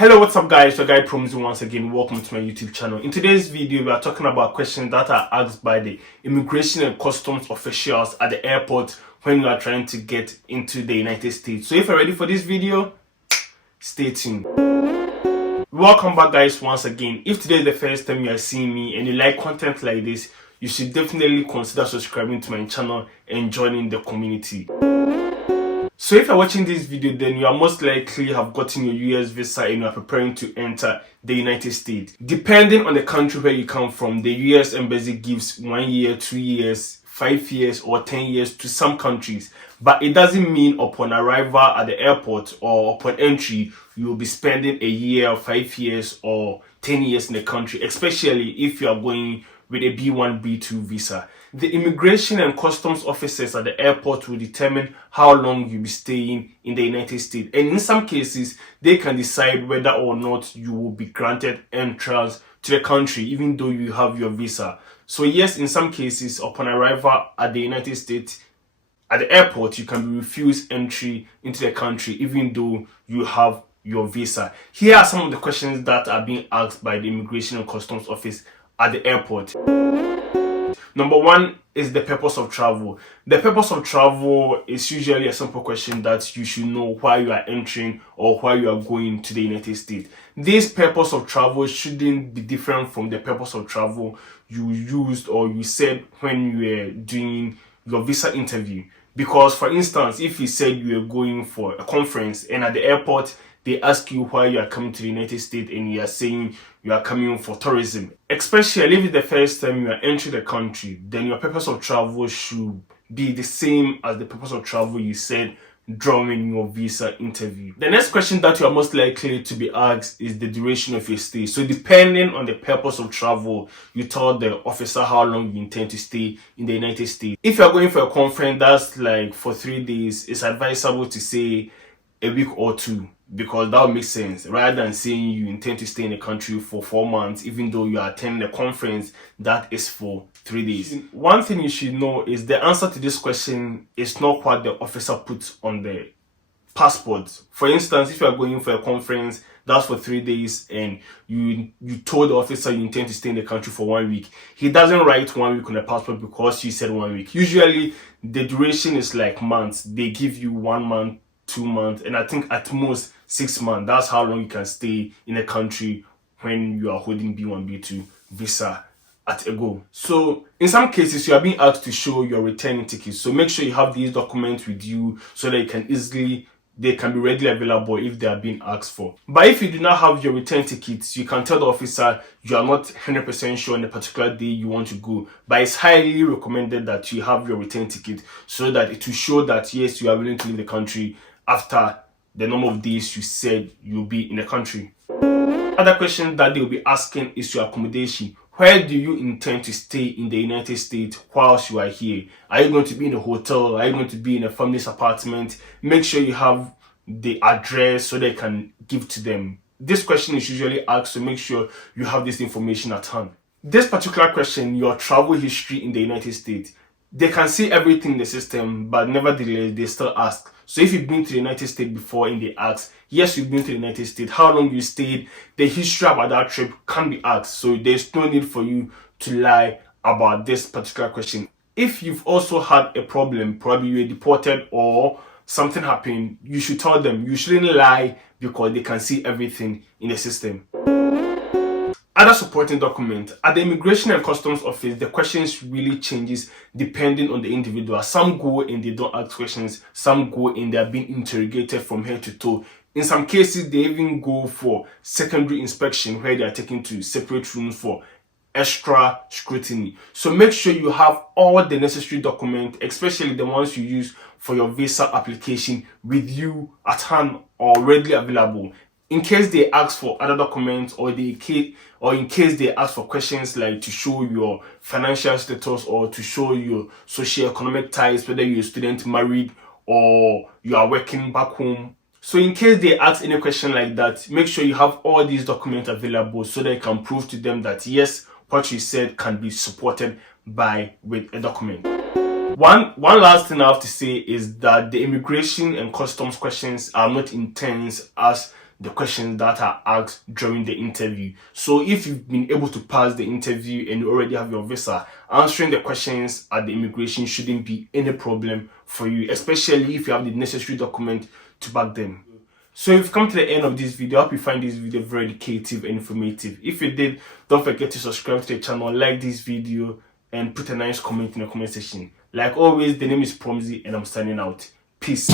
Hello, what's up guys? Your guy Promzy once again. Welcome to my YouTube channel. In today's video, we are talking about questions that are asked by the immigration and customs officials at the airport when you are trying to get into the United States. So if you're ready for this video, stay tuned. Welcome back guys once again. If today is the first time you are seeing me and you like content like this, you should definitely consider subscribing to my channel and joining the community. So if you're watching this video, then you are most likely have gotten your US visa and you are preparing to enter the United States. Depending on the country where you come from, the US Embassy gives 1 year, 2 years, 5 years or 10 years to some countries. But it doesn't mean upon arrival at the airport or upon entry, you will be spending a year, 5 years or 10 years in the country, especially if you are going with a B1, B2 visa. The immigration and customs officers at the airport will determine how long you'll be staying in the United States. And in some cases, they can decide whether or not you will be granted entrance to the country, even though you have your visa. So yes, in some cases, upon arrival at the United States, at the airport, you can be refused entry into the country, even though you have your visa. Here are some of the questions that are being asked by the Immigration and Customs Office at the airport. Number one is the purpose of travel. The purpose of travel is usually a simple question that you should know why you are entering or why you are going to the United States. This purpose of travel shouldn't be different from the purpose of travel you used or you said when you were doing your visa interview. Because for instance, if you said you were going for a conference and at the airport they ask you why you are coming to the United States and you are saying you are coming for tourism, especially if it's the first time you are entering the country, then your purpose of travel should be the same as the purpose of travel you said during your visa interview. The next question that you are most likely to be asked is the duration of your stay. So depending on the purpose of travel, you tell the officer how long you intend to stay in the United States. If you are going for a conference that's like for 3 days, it's advisable to say a week or 2, because that would make sense rather than saying you intend to stay in the country for 4 months even though you are attending a conference that is for 3 days. One thing you should know is the answer to this question is not what the officer puts on the passport. For instance, if you are going for a conference that's for 3 days and you told the officer you intend to stay in the country for 1 week, he doesn't write 1 week on the passport because you said 1 week. Usually the duration is like months. They give you 1 month, 2 months, and I think at most 6 months. That's how long you can stay in a country when you are holding B1, B2 visa at a go. So in some cases, you are being asked to show your returning tickets. So make sure you have these documents with you so that they can be readily available if they are being asked for. But if you do not have your return tickets, you can tell the officer you are not 100% sure on a particular day you want to go. But it's highly recommended that you have your return ticket so that it will show that yes, you are willing to leave the country after the number of days you said you'll be in the country. Other question that they'll be asking is your accommodation. Where do you intend to stay in the United States whilst you are here? Are you going to be in a hotel? Are you going to be in a family's apartment? Make sure you have the address so they can give to them. This question is usually asked, so make sure you have this information at hand. This particular question, your travel history in the United States, they can see everything in the system, but nevertheless, they still ask. So if you've been to the United States before and they ask, yes, you've been to the United States, how long you stayed, the history about that trip can be asked. So there's no need for you to lie about this particular question. If you've also had a problem, probably you were deported or something happened, you should tell them. You shouldn't lie because they can see everything in the system. Other supporting document. At the Immigration and Customs Office, the questions really changes depending on the individual. Some go and they don't ask questions. Some go and they are being interrogated from head to toe. In some cases, they even go for secondary inspection where they are taken to separate rooms for extra scrutiny. So make sure you have all the necessary documents, especially the ones you use for your visa application, with you at hand or readily available. In case they ask for other documents or in case they ask for questions like to show your financial status or to show your socio-economic ties, whether you're a student, married, or you are working back home. So in case they ask any question like that, make sure you have all these documents available so that you can prove to them that yes, what you said can be supported with a document. One last thing I have to say is that the immigration and customs questions are not intense as the questions that are asked during the interview. So if you've been able to pass the interview and you already have your visa, answering the questions at the immigration shouldn't be any problem for you, especially if you have the necessary document to back them. So if you've come to the end of this video, I hope you find this video very educative and informative. If you did, don't forget to subscribe to the channel, like this video, and put a nice comment in the comment section. Like always, the name is Promzy and I'm signing out. Peace.